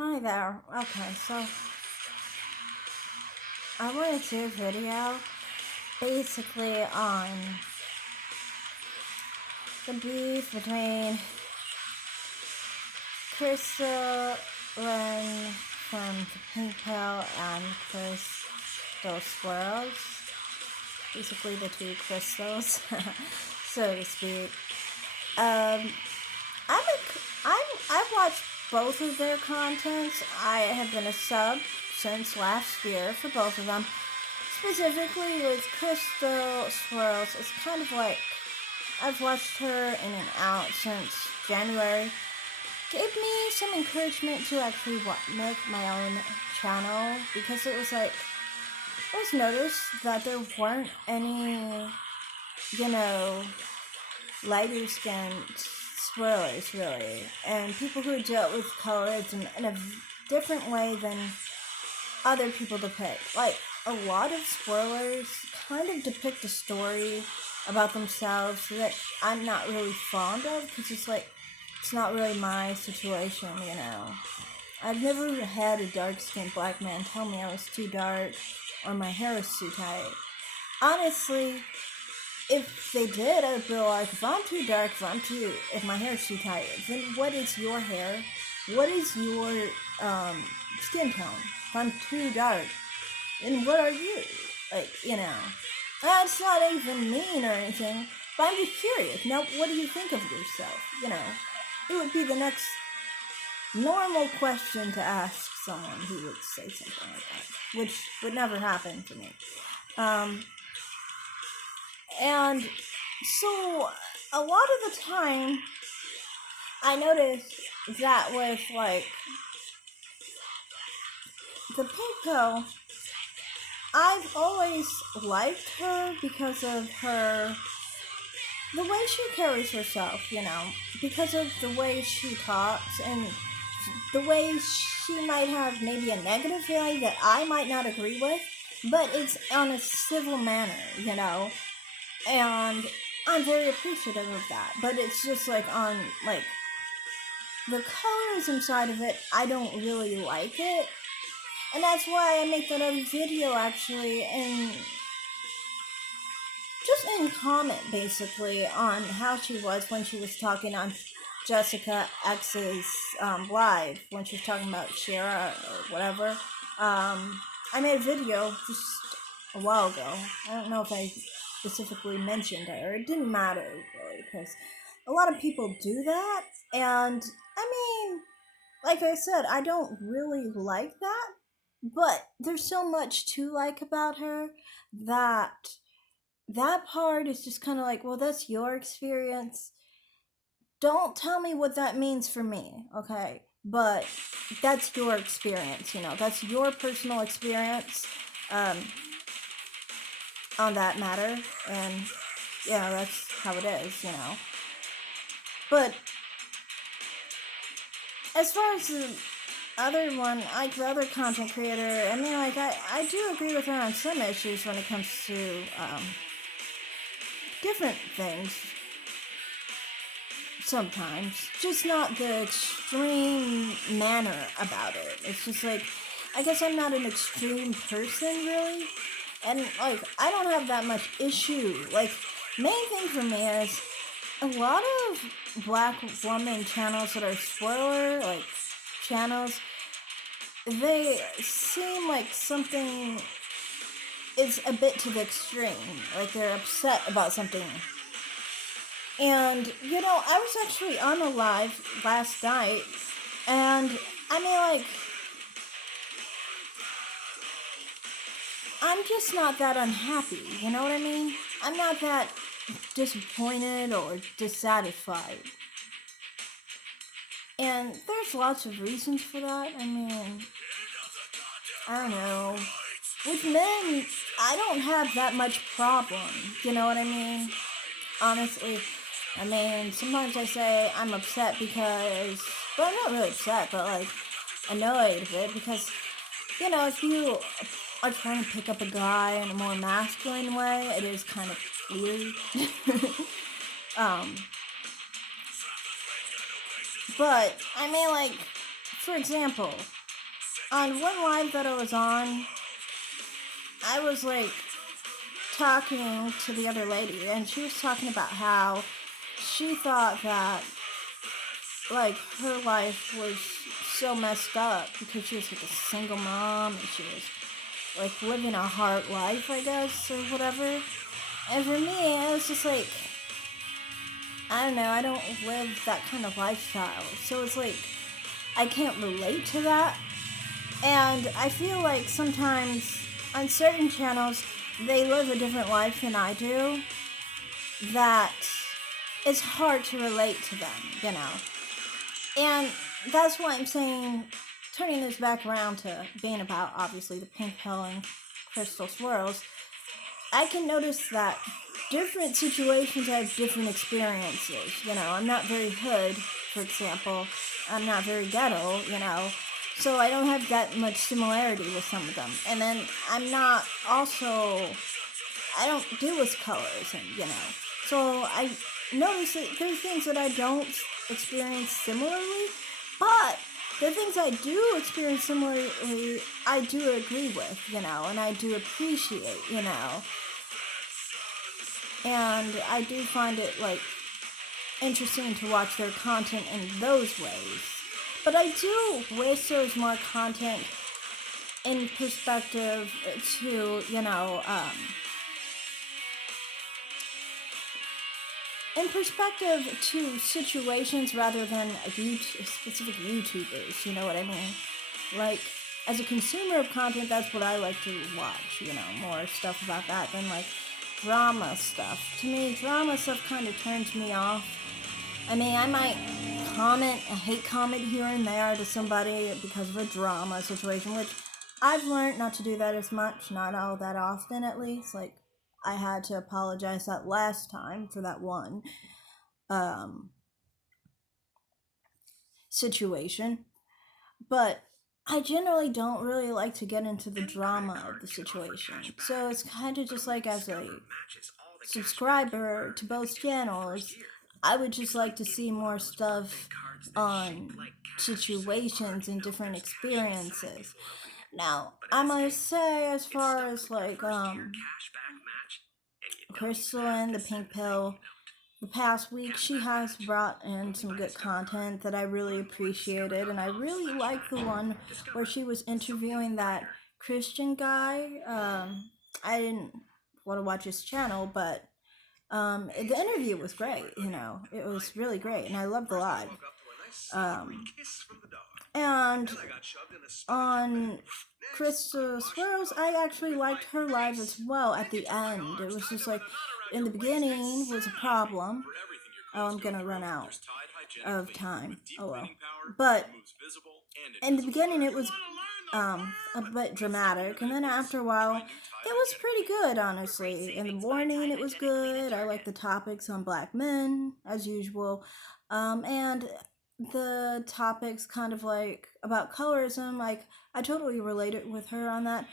Hi there. Okay, so I wanted to do a video basically on the beef between Crystal Lynn from the Pink Pill and Crystal Swirls. Basically the two crystals, so to speak. I've watched both of their contents. I have been a sub since last year for both of them. Specifically with Crystal Swirls, it's kind of like I've watched her in and out since January. Gave me some encouragement to actually make my own channel, because it was like I was noticed that there weren't any, lighter skinned swirlers really, and people who dealt with colors in a different way than other people depict. Like, a lot of swirlers kind of depict a story about themselves that I'm not really fond of, because it's not really my situation, I've never had a dark-skinned black man tell me I was too dark or my hair was too tight. Honestly, if they did, I would be like, if I'm too dark, if my hair is too tight, then what is your hair? What is your skin tone? If I'm too dark, then what are you? That's not even mean or anything, but I'm just curious. Now, what do you think of yourself? It would be the next normal question to ask someone who would say something like that, which would never happen to me. And so, a lot of the time, I noticed that with, the Pink Pill, I've always liked her because of the way she carries herself, because of the way she talks, and the way she might have maybe a negative feeling that I might not agree with, but it's on a civil manner, and I'm very appreciative of that. But it's just on the colors inside of it, I don't really like it, and that's why I make that other video actually, and just in comment basically on how she was when she was talking on Jessica X's live, when she was talking about Shara or whatever. I made a video just a while ago. I don't know if I specifically mentioned her. It didn't matter really, because a lot of people do that, and like I said, I don't really like that, but there's so much to like about her that part is just kind of like, well, that's your experience. Don't tell me what that means for me, okay? But that's your experience, that's your personal experience on that matter, and that's how it is, But as far as the other one, the other content creator, I do agree with her on some issues when it comes to different things. Sometimes, just not the extreme manner about it. It's just I guess I'm not an extreme person really, and I don't have that much issue. Main thing for me is a lot of black woman channels that are swirler channels, they seem like something is a bit to the extreme, they're upset about something. And, I was actually on a live last night, and, I'm just not that unhappy, you know what I mean? I'm not that disappointed or dissatisfied. And there's lots of reasons for that. I don't know. With men, I don't have that much problem, you know what I mean? Honestly. Sometimes I say I'm upset because, well, I'm not really upset, but annoyed a bit because, if you are trying to pick up a guy in a more masculine way, it is kind of weird. But, for example, on one live that I was on, I was like talking to the other lady, and she was talking about how she thought that like her life was so messed up because she was like a single mom and she was like living a hard life, I guess, or whatever. And for me, I was just like, I don't know, I don't live that kind of lifestyle. So it's like, I can't relate to that. And I feel like sometimes on certain channels, they live a different life than I do, that it's hard to relate to them, you know. And that's why I'm saying, turning this back around to being about, obviously, the pink pill and crystal swirls, I can notice that different situations have different experiences. You know, I'm not very hood, for example. I'm not very ghetto, you know. So I don't have that much similarity with some of them. And then I'm not also, I don't do with colors, and you know. So I notice that there's things that I don't experience similarly, but the things I do experience similarly, I do agree with, you know, and I do appreciate, you know. And I do find it like interesting to watch their content in those ways. But I do wish there was more content in perspective to, you know, in perspective to situations rather than specific YouTubers, you know what I mean? Like, as a consumer of content, that's what I like to watch, you know, more stuff about that than like drama stuff. To me, drama stuff kind of turns me off. I mean, I might comment a hate comment here and there to somebody because of a drama situation, which I've learned not to do that as much, not all that often at least. Like, I had to apologize that last time for that one um, situation. But I generally don't really like to get into the drama of the situation. So it's kind of just like, as a subscriber to both channels, I would just like to see more stuff on situations and different experiences. Now, I must say, as far as like Crystal and the Pink Pill, the past week she has brought in some good content that I really appreciated, and I really liked the one where she was interviewing that Christian guy. I didn't want to watch his channel, but the interview was great. You know, it was really great, and I loved the live. Um, and on Krista Swirls, I actually liked her live as well at the end. It was just like, in the beginning was a problem. Oh, I'm gonna run out of time. Oh well. But in the beginning, it was a bit dramatic, and then after a while, it was pretty good, honestly. In the morning, it was good. I like the topics on black men, as usual. And the topics kind of like about colorism, like, I totally related with her on that.